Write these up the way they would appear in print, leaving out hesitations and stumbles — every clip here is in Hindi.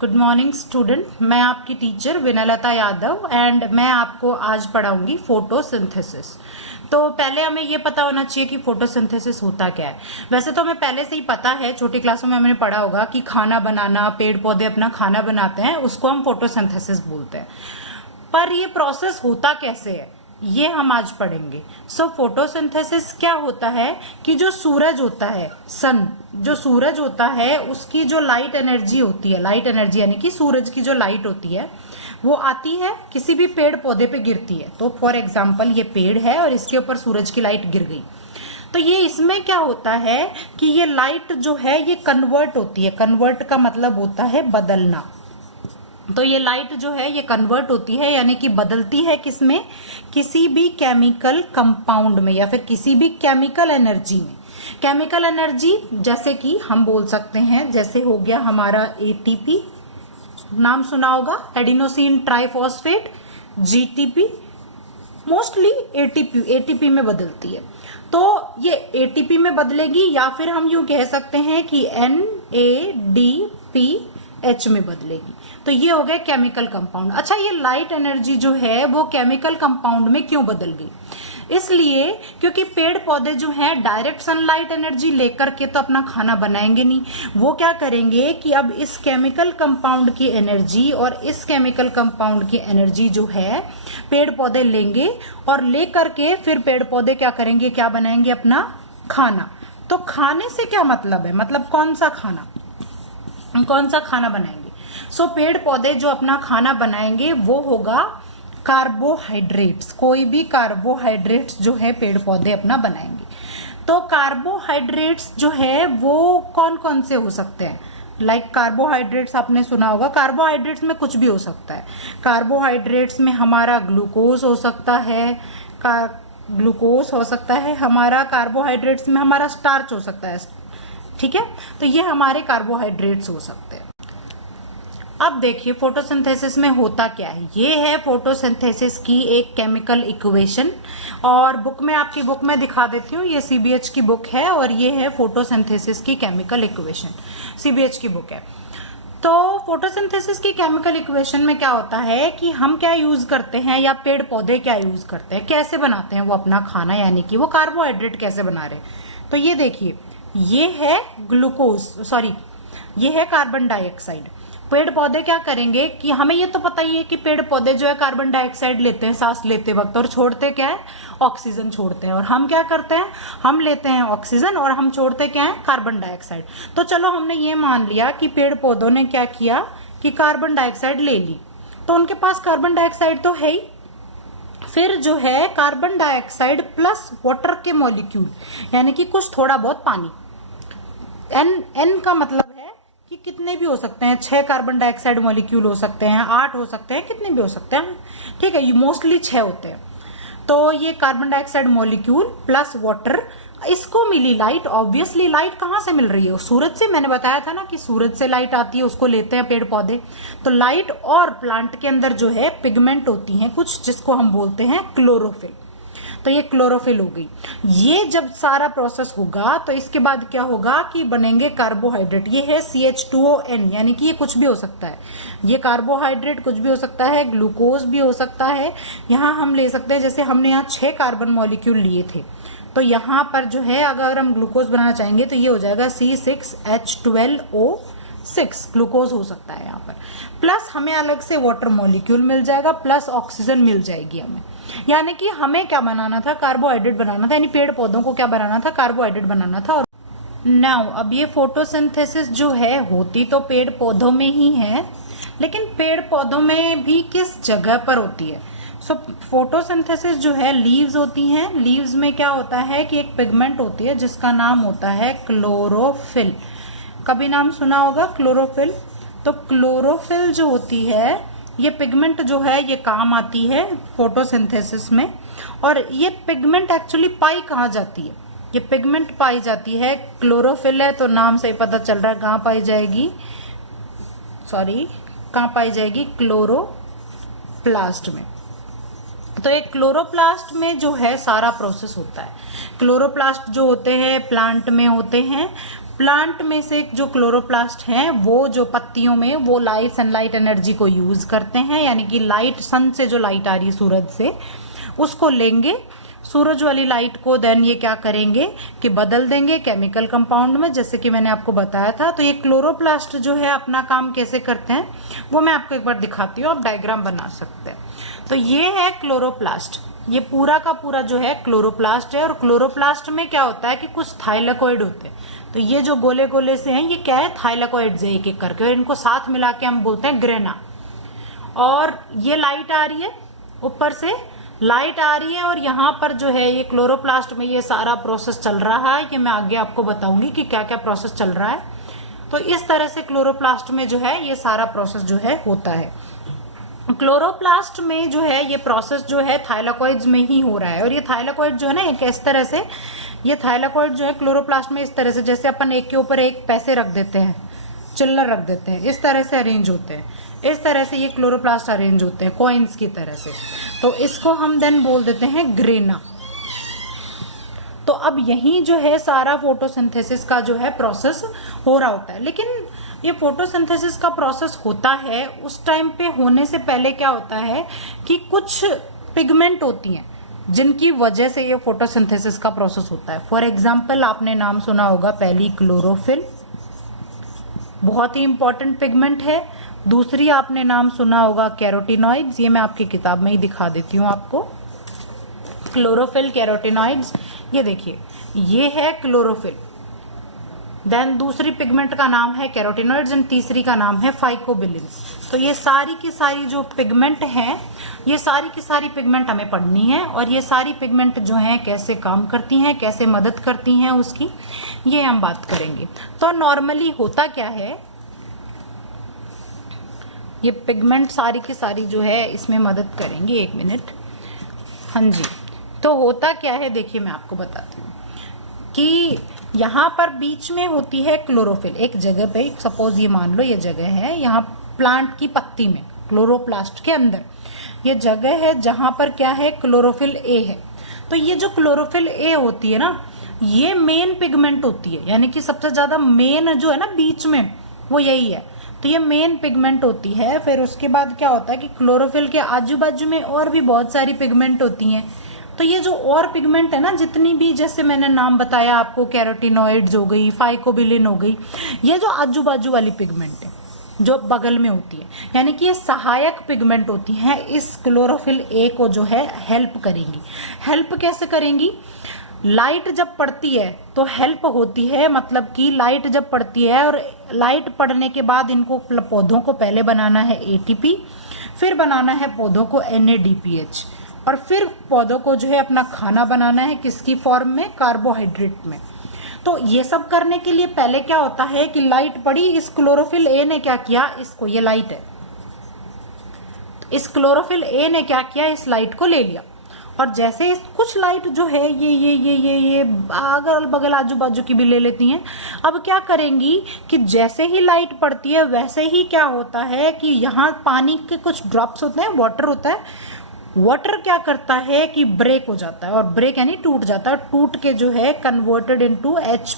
गुड मॉर्निंग स्टूडेंट, मैं आपकी टीचर विनलता यादव एंड मैं आपको आज पढ़ाऊंगी फोटोसिंथेसिस। तो पहले हमें ये पता होना चाहिए कि फोटोसिंथेसिस होता क्या है। वैसे तो हमें पहले से ही पता है, छोटी क्लासों में हमने पढ़ा होगा कि खाना बनाना, पेड़ पौधे अपना खाना बनाते हैं, उसको हम फोटोसिंथेसिस बोलते हैं। पर ये प्रोसेस होता कैसे है ये हम आज पढ़ेंगे। सो फोटोसिंथेसिस क्या होता है कि जो सूरज होता है, सन, जो सूरज होता है उसकी जो लाइट एनर्जी होती है, लाइट एनर्जी यानी कि सूरज की जो लाइट होती है वो आती है किसी भी पेड़ पौधे पे गिरती है। तो फॉर एग्जाम्पल ये पेड़ है और इसके ऊपर सूरज की लाइट गिर गई, तो ये इसमें क्या होता है कि ये लाइट जो है ये कन्वर्ट होती है। कन्वर्ट का मतलब होता है बदलना। तो ये लाइट जो है ये कन्वर्ट होती है यानी कि बदलती है किसमें, किसी भी केमिकल कंपाउंड में या फिर किसी भी केमिकल एनर्जी में। केमिकल एनर्जी जैसे कि हम बोल सकते हैं, जैसे हो गया हमारा एटीपी, नाम सुना होगा, adenosine triphosphate, GTP, mostly ATP में बदलती है। तो ये एटीपी में बदलेगी या फिर हम यूं कह सकते हैं कि NADPH में बदलेगी। तो ये हो गया केमिकल कंपाउंड। अच्छा, ये लाइट एनर्जी जो है वो केमिकल कंपाउंड में क्यों बदल गई? इसलिए क्योंकि पेड़ पौधे जो हैं डायरेक्ट सनलाइट एनर्जी लेकर के तो अपना खाना बनाएंगे नहीं। वो क्या करेंगे कि अब इस केमिकल कंपाउंड की एनर्जी और इस केमिकल कंपाउंड की एनर्जी जो है पेड़ पौधे लेंगे और लेकर के फिर पेड़ पौधे क्या करेंगे, क्या बनाएंगे, अपना खाना। तो खाने से क्या मतलब है, मतलब कौन सा खाना, कौन सा खाना बनाएंगे? सो पेड़ पौधे जो अपना खाना बनाएंगे वो होगा कार्बोहाइड्रेट्स। कोई भी कार्बोहाइड्रेट्स जो है पेड़ पौधे अपना बनाएंगे। तो कार्बोहाइड्रेट्स जो है वो कौन कौन से हो सकते हैं? लाइक कार्बोहाइड्रेट्स आपने सुना होगा, कार्बोहाइड्रेट्स में कुछ भी हो सकता है। कार्बोहाइड्रेट्स में हमारा ग्लूकोज हो सकता है, ग्लूकोज हो सकता है हमारा, कार्बोहाइड्रेट्स में हमारा स्टार्च हो सकता है। ठीक है, तो ये हमारे कार्बोहाइड्रेट्स हो सकते हैं। अब देखिए फोटोसिंथेसिस में होता क्या है। ये है फोटोसिंथेसिस की एक केमिकल इक्वेशन, और बुक में, आपकी बुक में दिखा देती हूँ। ये CBH की बुक है और ये है फोटोसिंथेसिस की केमिकल इक्वेशन, CBH की बुक है। तो फोटोसिंथेसिस की केमिकल इक्वेशन में क्या होता है कि हम क्या यूज करते हैं या पेड़ पौधे क्या यूज करते हैं, कैसे बनाते हैं वो अपना खाना, यानी कि वो कार्बोहाइड्रेट कैसे बना रहे हैं। तो ये देखिए, ये है ग्लूकोज, सॉरी ये है कार्बन डाइऑक्साइड। पेड़ पौधे क्या करेंगे कि हमें ये तो पता ही है कि पेड़ पौधे जो है कार्बन डाइऑक्साइड लेते हैं सांस लेते वक्त, और छोड़ते क्या है, ऑक्सीजन छोड़ते हैं। और हम क्या करते हैं, हम लेते हैं ऑक्सीजन और हम छोड़ते क्या है, कार्बन डाइऑक्साइड। तो चलो हमने ये मान लिया कि पेड़ पौधों ने क्या किया कि कार्बन डाइऑक्साइड ले ली, तो उनके पास कार्बन डाइऑक्साइड तो है ही। फिर जो है कार्बन डाइऑक्साइड प्लस वाटर के मॉलिक्यूल, यानी कि कुछ थोड़ा बहुत पानी, N का मतलब है कि कितने भी हो सकते हैं, 6 कार्बन डाइऑक्साइड मॉलिक्यूल हो सकते हैं, 8 हो सकते हैं, कितने भी हो सकते हैं। ठीक है, ये मोस्टली 6 होते हैं। तो ये carbon dioxide molecule plus water, इसको मिली लाइट। ऑब्वियसली लाइट कहाँ से मिल रही है, सूरज से। मैंने बताया था ना कि सूरज से लाइट आती है, उसको लेते हैं पेड़ पौधे। तो लाइट, और प्लांट के अंदर जो है पिगमेंट होती हैं कुछ, जिसको हम बोलते हैं क्लोरोफिल। तो ये क्लोरोफिल हो गई। ये जब सारा प्रोसेस होगा तो इसके बाद क्या होगा कि बनेंगे कार्बोहाइड्रेट। ये है CH2ON, यानी कि ये कुछ भी हो सकता है, ये कार्बोहाइड्रेट कुछ भी हो सकता है, ग्लूकोज भी हो सकता है। यहाँ हम ले सकते हैं, जैसे हमने यहाँ 6 कार्बन मॉलिक्यूल लिए थे, तो यहाँ पर जो है अगर हम ग्लूकोज बनाना चाहेंगे तो ये हो जाएगा C6H12O6, ग्लूकोज हो सकता है यहाँ पर। प्लस हमें अलग से वाटर मॉलिक्यूल मिल जाएगा, प्लस ऑक्सीजन मिल जाएगी हमें। यानी कि हमें क्या बनाना था, कार्बोहाइड्रेट बनाना था, यानी पेड़ पौधों को क्या बनाना था, कार्बोहाइड्रेट बनाना था। और नाउ अब ये फोटोसिंथेसिस जो है होती तो पेड़ पौधों में ही है, लेकिन पेड़ पौधों में भी किस जगह पर होती है। सो फोटोसिंथेसिस जो है लीव्स होती हैं। लीव्स में क्या होता है कि एक पिगमेंट होती है जिसका नाम होता है क्लोरोफिल। कभी नाम सुना होगा क्लोरोफिल। तो क्लोरोफिल जो होती है, ये पिगमेंट जो है ये काम आती है फोटोसिंथेसिस में। और ये पिगमेंट एक्चुअली पाई कहाँ जाती है, ये पिगमेंट पाई जाती है, क्लोरोफिल है तो नाम से ही पता चल रहा है कहाँ पाई जाएगी, कहाँ पाई जाएगी, क्लोरोप्लास्ट में। तो एक क्लोरोप्लास्ट में जो है सारा प्रोसेस होता है। क्लोरोप्लास्ट जो होते हैं प्लांट में होते हैं, प्लांट में से जो क्लोरोप्लास्ट हैं वो जो पत्तियों में वो लाइट सनलाइट एनर्जी को यूज करते हैं, यानी कि लाइट सन से जो लाइट आ रही है सूरज से उसको लेंगे, सूरज वाली लाइट को देन ये क्या करेंगे कि बदल देंगे केमिकल कंपाउंड में, जैसे कि मैंने आपको बताया था। तो ये क्लोरोप्लास्ट जो है अपना काम कैसे करते हैं वो मैं आपको एक बार दिखाती हूँ, आप डायग्राम बना सकते हैं। तो ये है क्लोरोप्लास्ट, ये पूरा का पूरा जो है क्लोरोप्लास्ट है। और क्लोरोप्लास्ट में क्या होता है कि कुछ थाइलेकोइड होते हैं, तो ये जो गोले गोले से हैं ये क्या है, थाइलेकोइड्स है एक एक करके, और इनको साथ मिला के हम बोलते हैं ग्रेना। और ये लाइट आ रही है, ऊपर से लाइट आ रही है, और यहाँ पर जो है ये क्लोरोप्लास्ट में ये सारा प्रोसेस चल रहा है। ये मैं आगे आपको बताऊंगी कि क्या क्या प्रोसेस चल रहा है। तो इस तरह से क्लोरोप्लास्ट में जो है ये सारा प्रोसेस जो है होता है। क्लोरोप्लास्ट में जो है ये प्रोसेस जो है थाइलेकोइड्स में ही हो रहा है। और ये थाइलेकोइड जो है ना एक इस तरह से, ये थाइलेकोइड जो है क्लोरोप्लास्ट में इस तरह से, जैसे अपन एक के ऊपर एक पैसे रख देते हैं, चिल्लर रख देते हैं, इस तरह से अरेंज होते हैं। इस तरह से ये क्लोरोप्लास्ट अरेंज होते हैं कॉइन्स की तरह से। तो इसको हम देन बोल देते हैं ग्रेना। तो अब यही जो है सारा फोटोसिंथेसिस का जो है प्रोसेस हो रहा होता है। लेकिन ये फोटोसिंथेसिस का प्रोसेस होता है उस टाइम पे होने से पहले क्या होता है कि कुछ पिगमेंट होती हैं जिनकी वजह से ये फोटोसिंथेसिस का प्रोसेस होता है। फॉर एग्जाम्पल आपने नाम सुना होगा पहली क्लोरोफिल, बहुत ही इंपॉर्टेंट पिगमेंट है। दूसरी आपने नाम सुना होगा कैरोटीनॉइड्स, ये मैं आपकी किताब में ही दिखा देती हूँ आपको। क्लोरोफिल, कैरोटीनॉइड्स, ये देखिए ये है क्लोरोफिल। देन दूसरी पिगमेंट का नाम है कैरोटीनॉइड्स एंड तीसरी का नाम है फाइकोबिलिन्स। तो ये सारी की सारी जो पिगमेंट हैं, ये सारी की सारी पिगमेंट हमें पढ़नी है। और ये सारी पिगमेंट जो हैं कैसे काम करती हैं, कैसे मदद करती हैं उसकी, ये हम बात करेंगे। तो नॉर्मली होता क्या है, ये पिगमेंट सारी की सारी जो है इसमें मदद करेंगी। एक मिनट, हाँ जी। तो होता क्या है देखिए मैं आपको बताती हूँ कि यहाँ पर बीच में होती है क्लोरोफिल एक जगह पे, सपोज ये मान लो ये जगह है, यहाँ प्लांट की पत्ती में क्लोरोप्लास्ट के अंदर ये जगह है जहाँ पर क्या है क्लोरोफिल ए है। तो ये जो क्लोरोफिल ए होती है ना, ये मेन पिगमेंट होती है, यानी कि सबसे ज्यादा मेन जो है ना बीच में वो यही है। तो ये मेन पिगमेंट होती है। फिर उसके बाद क्या होता है कि क्लोरोफिल के आजू बाजू में और भी बहुत सारी पिगमेंट होती हैं। तो ये जो और पिगमेंट है ना जितनी भी, जैसे मैंने नाम बताया आपको, कैरोटीनॉइड्स हो गई, फाइकोबिलिन हो गई, ये जो आजू बाजू वाली पिगमेंट है जो बगल में होती है, यानी कि ये सहायक पिगमेंट होती हैं, इस क्लोरोफिल ए को जो है हेल्प करेंगी। हेल्प कैसे करेंगी, लाइट जब पड़ती है तो हेल्प होती है, मतलब कि लाइट जब पड़ती है और लाइट पड़ने के बाद इनको पौधों को पहले बनाना है एटीपी, फिर बनाना है पौधों को NADPH, और फिर पौधों को जो है अपना खाना बनाना है किसकी फॉर्म में, कार्बोहाइड्रेट में। तो ये सब करने के लिए पहले क्या होता है कि लाइट पड़ी, इस क्लोरोफिल ए ने क्या किया, इसको, ये लाइट है, तो इस क्लोरोफिल ए ने क्या किया, इस लाइट को ले लिया। और जैसे कुछ लाइट जो है ये अगल बगल आजू बाजू की भी ले लेती हैं। अब क्या करेंगी कि जैसे ही लाइट पड़ती है वैसे ही क्या होता है कि यहाँ पानी के कुछ ड्रॉप्स होते हैं, वाटर होता है, वाटर क्या करता है कि ब्रेक हो जाता है, और ब्रेक यानी टूट जाता है, टूट के जो है कन्वर्टेड इनटू H+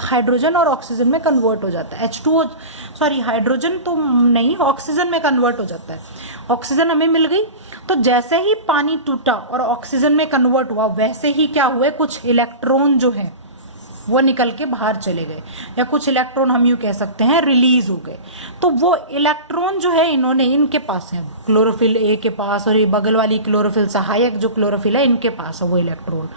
हाइड्रोजन और ऑक्सीजन में कन्वर्ट हो जाता है। H2O, सॉरी हाइड्रोजन तो नहीं, ऑक्सीजन में कन्वर्ट हो जाता है। ऑक्सीजन हमें मिल गई, तो जैसे ही पानी टूटा और ऑक्सीजन में कन्वर्ट हुआ वैसे ही क्या हुए, कुछ इलेक्ट्रॉन जो है वो निकल के बाहर चले गए, या कुछ इलेक्ट्रॉन हम यूं कह सकते हैं रिलीज हो गए। तो वो इलेक्ट्रॉन जो है इन्होंने, इनके पास है, क्लोरोफिल ए के पास और ये बगल वाली क्लोरोफिल सहायक जो क्लोरोफिल है इनके पास है वो इलेक्ट्रॉन।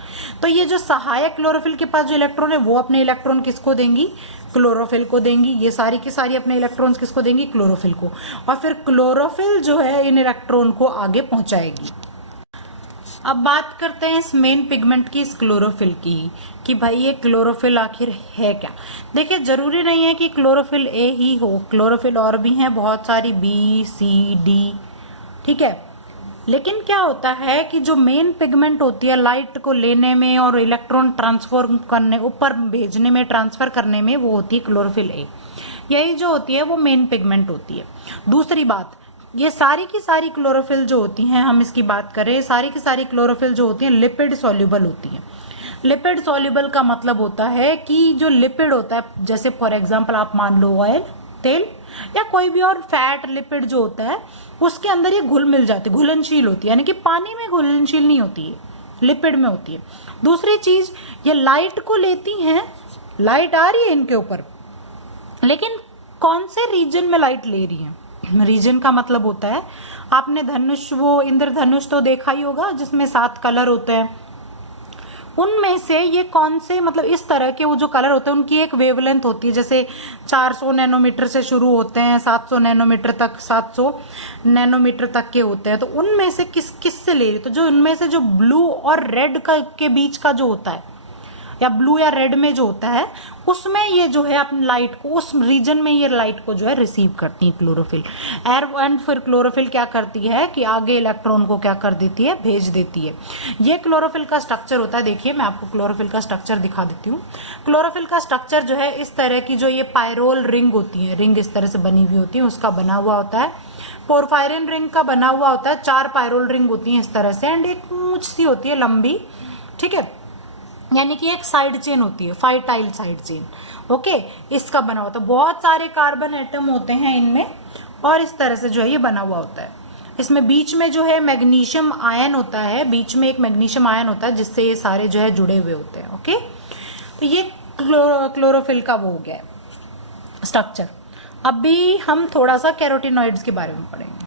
तो ये जो सहायक क्लोरोफिल के पास जो इलेक्ट्रॉन है वो अपने इलेक्ट्रॉन किसको देंगी, क्लोरोफिल को देंगी। ये सारी की सारी अपने इलेक्ट्रॉन्स किसको देंगी, क्लोरोफिल को, और फिर क्लोरोफिल जो है इन इलेक्ट्रॉन को आगे पहुंचाएगी। अब बात करते हैं इस मेन पिगमेंट की, इस क्लोरोफिल की, कि भाई ये क्लोरोफिल आखिर है क्या। देखिए जरूरी नहीं है कि क्लोरोफिल ए ही हो, क्लोरोफिल और भी हैं बहुत सारी, B, C, D, ठीक है। लेकिन क्या होता है कि जो मेन पिगमेंट होती है लाइट को लेने में और इलेक्ट्रॉन ट्रांसफर करने, ऊपर भेजने में, ट्रांसफर करने में, वो होती है क्लोरोफिल ए। यही जो होती है वो मेन पिगमेंट होती है। दूसरी बात, ये सारी की सारी क्लोरोफिल जो होती हैं, हम इसकी बात करें, सारी की सारी क्लोरोफिल जो होती हैं लिपिड सॉल्युबल होती हैं। लिपिड सॉल्युबल का मतलब होता है कि जो लिपिड होता है, जैसे फॉर एग्जांपल आप मान लो ऑयल, तेल या कोई भी और फैट लिपिड जो होता है उसके अंदर ये घुल मिल जाती है, घुलनशील होती है, यानी कि पानी में घुलनशील नहीं होती है, लिपिड में होती है। दूसरी चीज, ये लाइट को लेती हैं, लाइट आ रही है इनके ऊपर, लेकिन कौन से रीजन में लाइट ले रही है? रीजन का मतलब होता है, आपने धनुष, वो इंद्रधनुष तो देखा ही होगा जिसमें 7 कलर होते हैं, उनमें से ये कौन से, मतलब इस तरह के वो जो कलर होते हैं उनकी एक वेवलेंथ होती है, जैसे 400 नैनोमीटर से शुरू होते हैं, 700 नैनोमीटर तक, 700 नैनोमीटर तक के होते हैं। तो उनमें से किस से ले रही? तो जो उनमें से जो ब्लू और रेड का के बीच का जो होता है, या ब्लू या रेड में जो होता है, उसमें ये जो है अपनी लाइट को, उस रीजन में ये लाइट को जो है रिसीव करती है क्लोरोफिल। एंड फिर क्लोरोफिल क्या करती है कि आगे इलेक्ट्रॉन को क्या कर देती है? भेज देती है। ये क्लोरोफिल का स्ट्रक्चर होता है। देखिए मैं आपको क्लोरोफिल का स्ट्रक्चर दिखा देती हूँ। क्लोरोफिल का स्ट्रक्चर जो है इस तरह की, जो ये पायरोल रिंग होती है, रिंग इस तरह से बनी हुई होती है, उसका बना हुआ होता है। पोरफायरिन रिंग का बना हुआ होता है, 4 पायरोल रिंग होती है इस तरह से, एंड एक मूंछ सी होती है लंबी, ठीक है, यानी कि एक साइड चेन होती है, 5 टाइल साइड चेन, ओके, इसका बना होता है। बहुत सारे कार्बन एटम होते हैं इनमें, और इस तरह से जो है ये बना हुआ होता है। इसमें बीच में जो है मैग्नीशियम आयन होता है, बीच में एक मैग्नीशियम आयन होता है जिससे ये सारे जो है जुड़े हुए होते हैं, ओके। तो ये क्लोरोफिल का वो हो गया स्ट्रक्चर। अभी हम थोड़ा सा कैरोटीनॉइड्स के बारे में पढ़ेंगे।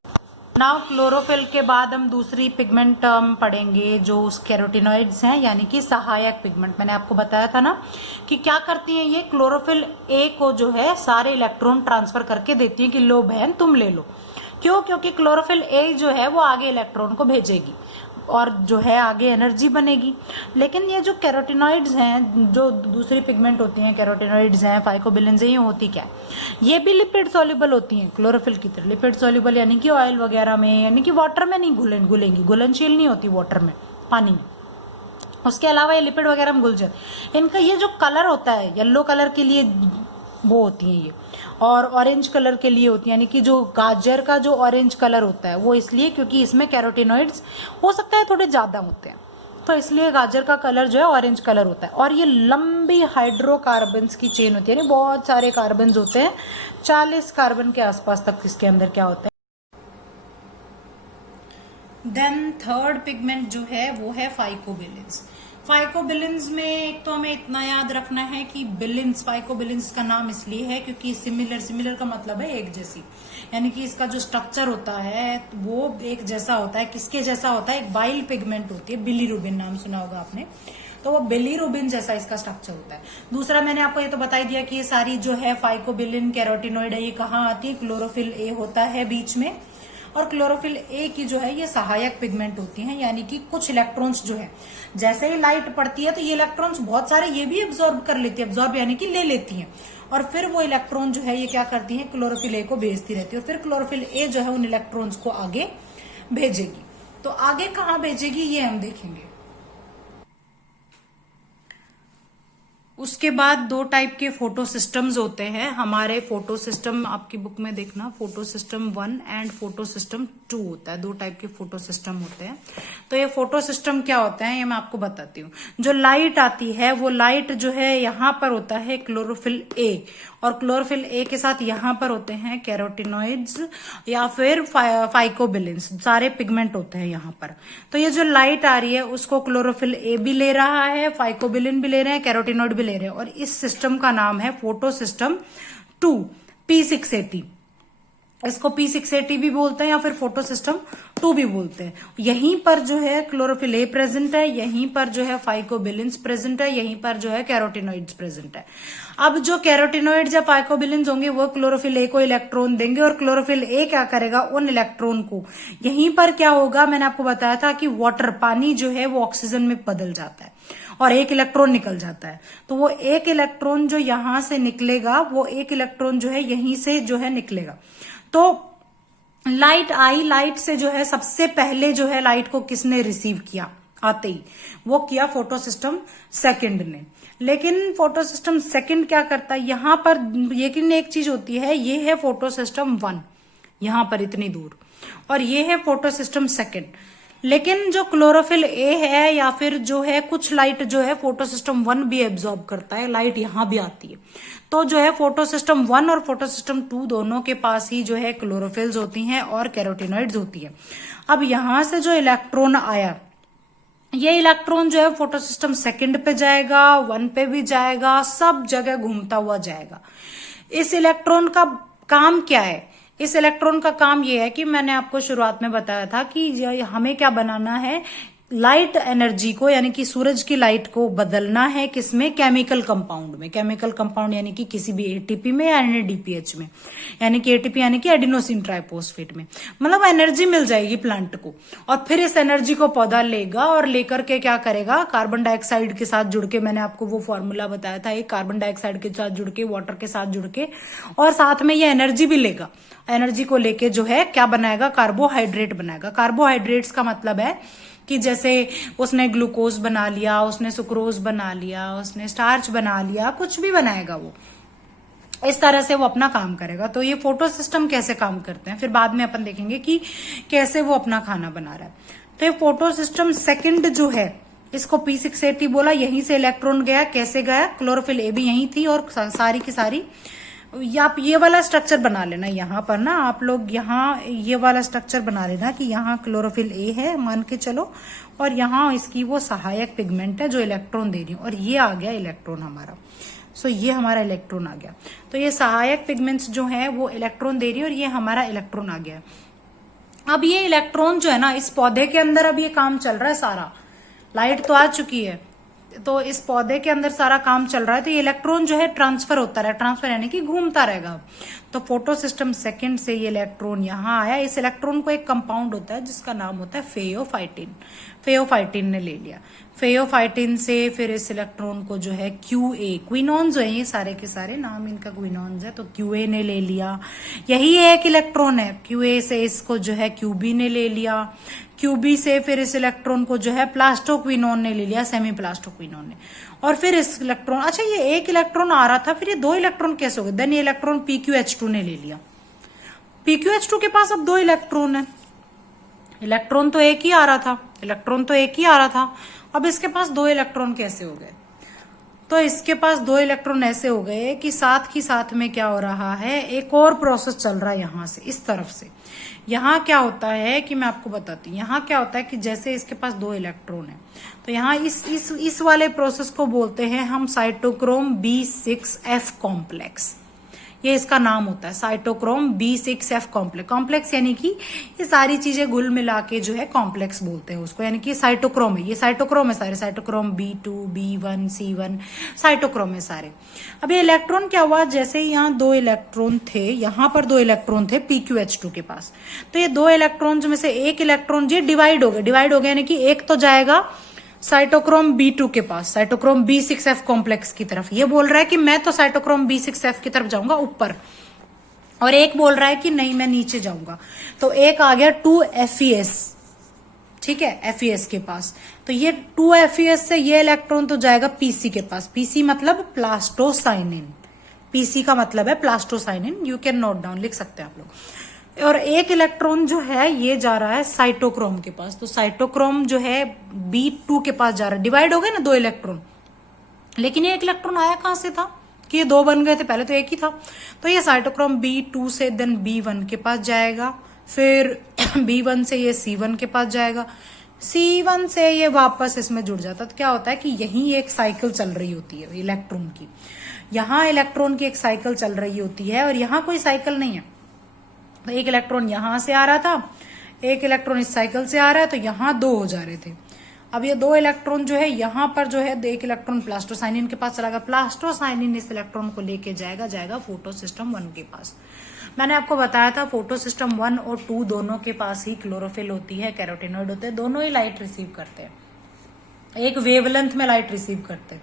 नाउ क्लोरोफिल के बाद हम दूसरी पिगमेंट टर्म पढ़ेंगे जो कैरोटीनॉइड्स हैं, यानी कि सहायक पिगमेंट। मैंने आपको बताया था ना कि क्या करती हैं ये, क्लोरोफिल ए को जो है सारे इलेक्ट्रॉन ट्रांसफर करके देती है कि लो बहन तुम ले लो। क्यों? क्योंकि क्लोरोफिल ए जो है वो आगे इलेक्ट्रॉन को भेजेगी और जो है आगे एनर्जी बनेगी। लेकिन ये जो कैरोटीनॉइड्स हैं, जो दूसरी पिगमेंट होती हैं, कैरोटीनॉइड्स हैं, फाइकोबिलिन्स हैं, ये होती क्या है? ये भी लिपिड सॉल्युबल होती हैं क्लोरोफिल की तरह। लिपिड सॉल्युबल यानी कि ऑयल वगैरह में, यानी कि वाटर में नहीं घुलेंगी, घुलनशील नहीं होती वाटर में, पानी में। उसके अलावा ये लिपिड वगैरह में घुल जाए। इनका ये जो कलर होता है, येलो कलर के लिए वो होती हैं ये, और ऑरेंज कलर के लिए होती है, यानी कि जो गाजर का जो ऑरेंज कलर होता है वो इसलिए क्योंकि इसमें कैरोटीनॉइड्स हो सकता है थोड़े ज्यादा होते हैं, तो इसलिए गाजर का कलर जो है ऑरेंज कलर होता है। और ये लंबी हाइड्रोकार्बन्स की चेन होती है, यानी बहुत सारे कार्बन होते हैं, 40 कार्बन के आसपास तक इसके अंदर क्या होता है। देन थर्ड पिगमेंट जो है वो है फाइकोबिलिन्स। फाइकोबिलिन्स में एक तो हमें इतना याद रखना है कि बिलिन्स, फाइकोबिलिन्स का नाम इसलिए है क्योंकि सिमिलर का मतलब है एक जैसी, यानी कि इसका जो स्ट्रक्चर होता है वो एक जैसा होता है। किसके जैसा होता है? एक बाइल पिगमेंट होती है, बिलीरुबिन नाम सुना होगा आपने, तो वो बिलीरुबिन जैसा इसका स्ट्रक्चर होता है। दूसरा मैंने आपको ये तो बता ही दिया कि ये सारी जो है फाइकोबिलिन कैरोटीनॉइड है, ये कहाँ आती है? क्लोरोफिल ए होता है बीच में, और क्लोरोफिल ए की जो है ये सहायक पिगमेंट होती हैं, यानी कि कुछ इलेक्ट्रॉन्स जो है, जैसे ही लाइट पड़ती है तो ये इलेक्ट्रॉन्स बहुत सारे ये भी एब्जॉर्ब कर लेती है, एब्जॉर्ब यानी कि ले लेती हैं, और फिर वो इलेक्ट्रॉन जो है ये क्या करती है? क्लोरोफिल ए को भेजती रहती है, और फिर क्लोरोफिल ए जो है उन इलेक्ट्रॉन्स को आगे भेजेगी। तो आगे कहाँ भेजेगी ये हम देखेंगे। उसके बाद 2 टाइप के फोटो सिस्टम्स होते हैं हमारे। फोटो सिस्टम आपकी बुक में देखना, photo system 1 and photo system 2 होता है। 2 टाइप के फोटो सिस्टम होते हैं। तो ये फोटो सिस्टम क्या होता है ये मैं आपको बताती हूँ। जो लाइट आती है वो लाइट जो है यहाँ पर होता है क्लोरोफिल ए, और क्लोरोफिल ए के साथ यहाँ पर होते हैं कैरोटीनॉइड्स या फिर फाइकोबिलिन्स, सारे पिगमेंट होते हैं यहाँ पर। तो ये जो लाइट आ रही है उसको क्लोरोफिल ए भी ले रहा है, फाइकोबिलिन भी ले रहे हैं, कैरोटीनॉइड भी ले रहे हैं, और इस सिस्टम का नाम है फोटो सिस्टम 2, P680। इसको P680 भी बोलते हैं या फिर फोटो सिस्टम 2 भी बोलते हैं। यहीं पर जो है क्लोरोफिल ए प्रेजेंट है, यहीं पर जो है फाइकोबिलिन्स प्रेजेंट है, यहीं पर जो है कैरोटीनॉइड्स प्रेजेंट है। अब जो कैरोटीनॉइड्स या फाइकोबिलिन्स होंगे वो क्लोरोफिल ए को इलेक्ट्रॉन देंगे, और क्लोरोफिल ए क्या करेगा? उन इलेक्ट्रॉन को, यहीं पर क्या होगा मैंने आपको बताया था कि वाटर, पानी जो है वो ऑक्सीजन में बदल जाता है और एक इलेक्ट्रॉन निकल जाता है। तो वो एक इलेक्ट्रॉन जो यहां से निकलेगा, वो एक इलेक्ट्रॉन जो है यहीं से जो है निकलेगा। तो लाइट आई, लाइट से जो है सबसे पहले जो है लाइट को किसने रिसीव किया? आते ही वो किया फोटो सिस्टम सेकंड ने। लेकिन फोटो सिस्टम सेकंड क्या करता है यहां पर? लेकिन एक चीज होती है, ये है फोटो सिस्टम 1 यहां पर इतनी दूर, और ये है फोटो सिस्टम सेकंड। लेकिन जो क्लोरोफिल ए है या फिर जो है कुछ लाइट जो है फोटोसिस्टम 1 भी एब्जॉर्ब करता है, लाइट यहां भी आती है। तो जो है फोटोसिस्टम 1 और फोटोसिस्टम 2 दोनों के पास ही जो है क्लोरोफिल्स होती हैं और कैरोटीनॉइड्स होती है। अब यहां से जो इलेक्ट्रॉन आया, ये इलेक्ट्रॉन जो है फोटोसिस्टम सेकंड पे जाएगा, 1 पे भी जाएगा, सब जगह घूमता हुआ जाएगा। इस इलेक्ट्रॉन का काम क्या है? इस इलेक्ट्रॉन का काम ये है कि मैंने आपको शुरुआत में बताया था कि हमें क्या बनाना है, लाइट एनर्जी को यानी कि सूरज की लाइट को बदलना है किसमें? केमिकल कंपाउंड में। केमिकल कंपाउंड यानी कि किसी भी एटीपी में या एनएडीपीएच में, यानी कि एटीपी यानी कि एडिनोसिन ट्राइफॉस्फेट में, मतलब एनर्जी मिल जाएगी प्लांट को। और फिर इस एनर्जी को पौधा लेगा और लेकर के क्या करेगा? कार्बन डाइऑक्साइड के साथ जुड़ के, मैंने आपको वो फॉर्मूला बताया था, एक कार्बन डाइऑक्साइड के साथ जुड़ के, वाटर के साथ जुड़ के, और साथ में ये एनर्जी भी लेगा। एनर्जी को लेके जो है क्या बनाएगा? कार्बोहाइड्रेट बनाएगा। कार्बोहाइड्रेट्स का मतलब है कि जैसे उसने ग्लूकोज बना लिया, उसने सुक्रोज बना लिया, उसने स्टार्च बना लिया, कुछ भी बनाएगा वो, इस तरह से वो अपना काम करेगा। तो ये फोटो सिस्टम कैसे काम करते हैं, फिर बाद में अपन देखेंगे कि कैसे वो अपना खाना बना रहा है। तो ये फोटो सिस्टम सेकंड जो है, इसको P680 बोला, यहीं से इलेक्ट्रॉन गया। कैसे गया? क्लोरोफिल ए भी यहीं थी और सारी की सारी, आप ये वाला स्ट्रक्चर बना लेना यहां पर ना, आप लोग यहाँ ये वाला स्ट्रक्चर बना लेना कि यहाँ क्लोरोफिल ए है मान के चलो, और यहाँ इसकी वो सहायक पिगमेंट है जो इलेक्ट्रॉन दे रही है, और ये आ गया इलेक्ट्रॉन हमारा। सो ये हमारा इलेक्ट्रॉन आ गया। तो ये सहायक पिगमेंट्स जो है वो इलेक्ट्रॉन दे रही है और ये हमारा इलेक्ट्रॉन आ गया। अब ये इलेक्ट्रॉन जो है ना, इस पौधे के अंदर अब ये काम चल रहा है सारा, लाइट तो आ चुकी है, तो इस पौधे के अंदर सारा काम चल रहा है। तो ये इलेक्ट्रॉन जो है ट्रांसफर होता रहा, ट्रांसफर यानी कि घूमता रहेगा। तो फोटो सिस्टम सेकंड से ये इलेक्ट्रॉन यहाँ आया। इस इलेक्ट्रॉन को एक कंपाउंड होता है जिसका नाम होता है फेयोफाइटिन। फेयोफाइटिन ने ले लिया। फेयोफाइटिन से फिर इस इलेक्ट्रॉन को जो है क्यूए, क्विनॉन्स है ये सारे के सारे, नाम इनका क्विनॉन्स है, तो क्यूए ने ले लिया। यही एक इलेक्ट्रॉन है। क्यूए से इसको जो है क्यूबी ने ले लिया। क्यूबी से फिर इस इलेक्ट्रॉन को जो है प्लास्टोक्विनोन ने ले लिया, सेमी प्लास्टोक्विनोन ने। और फिर इस इलेक्ट्रॉन, अच्छा ये एक इलेक्ट्रॉन आ रहा था, फिर ये 2 इलेक्ट्रॉन कैसे हो गए? देन ये इलेक्ट्रॉन PQH2 ने ले लिया। PQH2 के पास अब 2 इलेक्ट्रॉन है। इलेक्ट्रॉन तो एक ही आ रहा था, इलेक्ट्रॉन तो एक ही आ रहा था, अब इसके पास 2 इलेक्ट्रॉन कैसे हो गए? तो इसके पास 2 इलेक्ट्रॉन ऐसे हो गए कि साथ ही साथ में क्या हो रहा है, एक और प्रोसेस चल रहा है यहां से, इस तरफ से। यहाँ क्या होता है कि मैं आपको बताती हूँ, यहाँ क्या होता है कि जैसे इसके पास 2 इलेक्ट्रॉन है, तो यहाँ इस वाले प्रोसेस को बोलते हैं हम साइटोक्रोम B6F कॉम्प्लेक्स। ये इसका नाम होता है, साइटोक्रोम B6F कॉम्प्लेक्स। कॉम्प्लेक्स यानी कि ये सारी चीजें घुल मिला के जो है कॉम्प्लेक्स बोलते हैं उसको, यानी कि साइटोक्रोम है, ये साइटोक्रोम है सारे, cytochrome B2, B1, C1 cytochrome है सारे। अब ये इलेक्ट्रॉन क्या हुआ, जैसे यहाँ 2 इलेक्ट्रॉन थे, यहाँ पर 2 इलेक्ट्रॉन थे PQH2 के पास, तो ये 2 इलेक्ट्रॉन में से एक इलेक्ट्रॉन ये डिवाइड हो गया, यानी कि एक तो जाएगा साइटोक्रोम B2 के पास, साइटोक्रोम B6F कॉम्प्लेक्स की तरफ। ये बोल रहा है कि मैं तो साइटोक्रोम B6F की तरफ जाऊंगा ऊपर, और एक बोल रहा है कि नहीं मैं नीचे जाऊंगा। तो एक आ गया 2FeS, ठीक है, FeS के पास। तो ये 2FeS से ये इलेक्ट्रॉन तो जाएगा PC के पास। PC मतलब प्लास्टोसाइनिन, PC का मतलब है plastocyanin, you can note down, लिख सकते हैं आप लोग। और एक इलेक्ट्रॉन जो है ये जा रहा है साइटोक्रोम के पास, तो साइटोक्रोम जो है B2 के पास जा रहा है। डिवाइड हो गए ना 2 इलेक्ट्रॉन, लेकिन ये एक इलेक्ट्रॉन आया कहां से था कि ये 2 बन गए थे, पहले तो एक ही था। तो ये साइटोक्रोम B2 से देन B1 के पास जाएगा, फिर B1 से ये C1 के पास जाएगा, C1 से ये वापस इसमें जुड़ जाता। तो क्या होता है कि यही एक साइकिल चल रही होती है इलेक्ट्रॉन की, यहाँ इलेक्ट्रॉन की एक साइकिल चल रही होती है और यहाँ कोई साइकिल नहीं है। तो एक इलेक्ट्रॉन यहां से आ रहा था, एक इलेक्ट्रॉन इस साइकिल से आ रहा है, तो यहां 2 हो जा रहे थे। अब ये 2 इलेक्ट्रॉन जो है यहाँ पर जो है, एक इलेक्ट्रॉन प्लास्टोसाइनिन के पास चला गया, प्लास्टोसाइनिन इस इलेक्ट्रॉन को लेके जाएगा फोटो सिस्टम 1 के पास। मैंने आपको बताया था फोटो सिस्टम 1 और 2 दोनों के पास ही क्लोरोफिल होती है, कैरोटीनॉइड होते हैं, दोनों ही लाइट रिसीव करते हैं, एक वेवलेंथ में लाइट रिसीव करते हैं।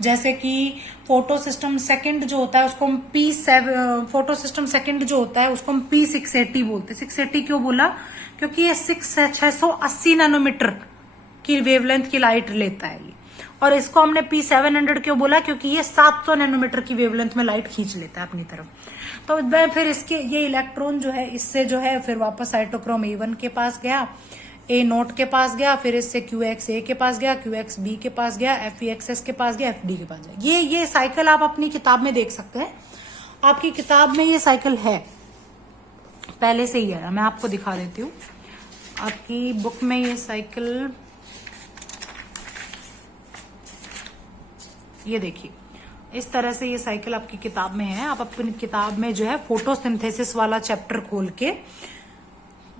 जैसे कि फोटो सिस्टम सेकंड जो होता है उसको हम फोटो सिस्टम सेकंड जो होता है उसको हम P680 बोलते हैं। 680 क्यों बोला? क्योंकि ये 680 नैनोमीटर की वेवलेंथ की लाइट लेता है ये। और इसको हमने P700 क्यों बोला? क्योंकि ये 700 नैनोमीटर की वेवलेंथ में लाइट खींच लेता है अपनी तरफ। तो फिर इसके ये इलेक्ट्रॉन जो है इससे जो है फिर वापस साइटोक्रोम A1 के पास गया, ए नोट के पास गया, फिर इससे क्यू एक्स ए के पास गया, क्यू एक्स बी के पास गया, एफ ई एक्स एस के पास गया, एफ डी के पास गया। ये साइकिल आप अपनी किताब में देख सकते हैं। आपकी किताब में ये साइकिल है, पहले से ही है, मैं आपको दिखा देती हूँ। आपकी बुक में ये साइकिल, ये देखिए इस तरह से ये साइकिल आपकी किताब में है। आप अपनी किताब में जो है फोटोसिंथेसिस वाला चैप्टर खोल के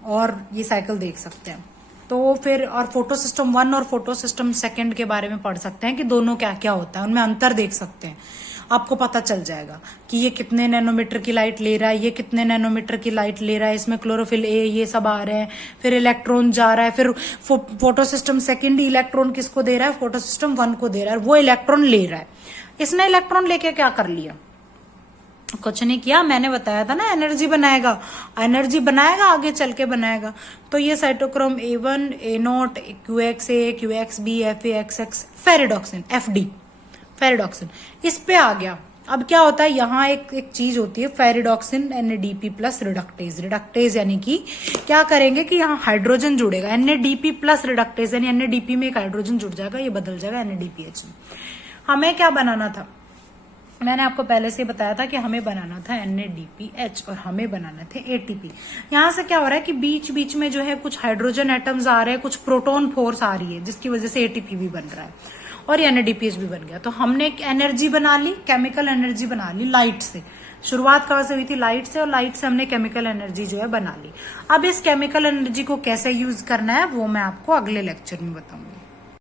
और ये साइकिल देख सकते हैं। तो फिर और फोटो सिस्टम 1 और फोटो सिस्टम 2 के बारे में पढ़ सकते हैं कि दोनों क्या क्या होता है, उनमें अंतर देख सकते हैं। आपको पता चल जाएगा कि ये कितने नैनोमीटर की लाइट ले रहा है, ये कितने नैनोमीटर की लाइट ले रहा है, इसमें क्लोरोफिल ए ये सब आ रहे हैं, फिर इलेक्ट्रॉन जा रहा है, फिर फोटो सिस्टम 2 इलेक्ट्रॉन किसको दे रहा है, फोटो सिस्टम 1 को दे रहा है, वो इलेक्ट्रॉन ले रहा है। इसने इलेक्ट्रॉन लेके क्या कर लिया, कुछ नहीं किया, मैंने बताया था ना एनर्जी बनाएगा, एनर्जी बनाएगा आगे चल के बनाएगा। तो ये cytochrome A1 A0 QXA QXB FAXX ferredoxin FD ferredoxin इस पे आ गया। अब क्या होता है, यहाँ एक चीज होती है ferredoxin NADP plus reductase. Reductase यानी कि क्या करेंगे कि यहाँ हाइड्रोजन जुड़ेगा, NADP प्लस रिडक्टेज यानी NADP में एक हाइड्रोजन जुड़ जाएगा, ये बदल जाएगा NADPH में। हमें क्या बनाना था, मैंने आपको पहले से बताया था कि हमें बनाना था NADPH और हमें बनाना थे ATP। यहां से क्या हो रहा है कि बीच बीच में जो है कुछ हाइड्रोजन एटम्स आ रहे हैं, कुछ प्रोटॉन फोर्स आ रही है, जिसकी वजह से ATP भी बन रहा है और NADPH भी बन गया। तो हमने एक एनर्जी बना ली, केमिकल एनर्जी बना ली लाइट से। शुरुआत कहां से हुई थी, लाइट से, और लाइट से हमने केमिकल एनर्जी जो है बना ली। अब इस केमिकल एनर्जी को कैसे यूज करना है वो मैं आपको अगले लेक्चर में बताऊंगी।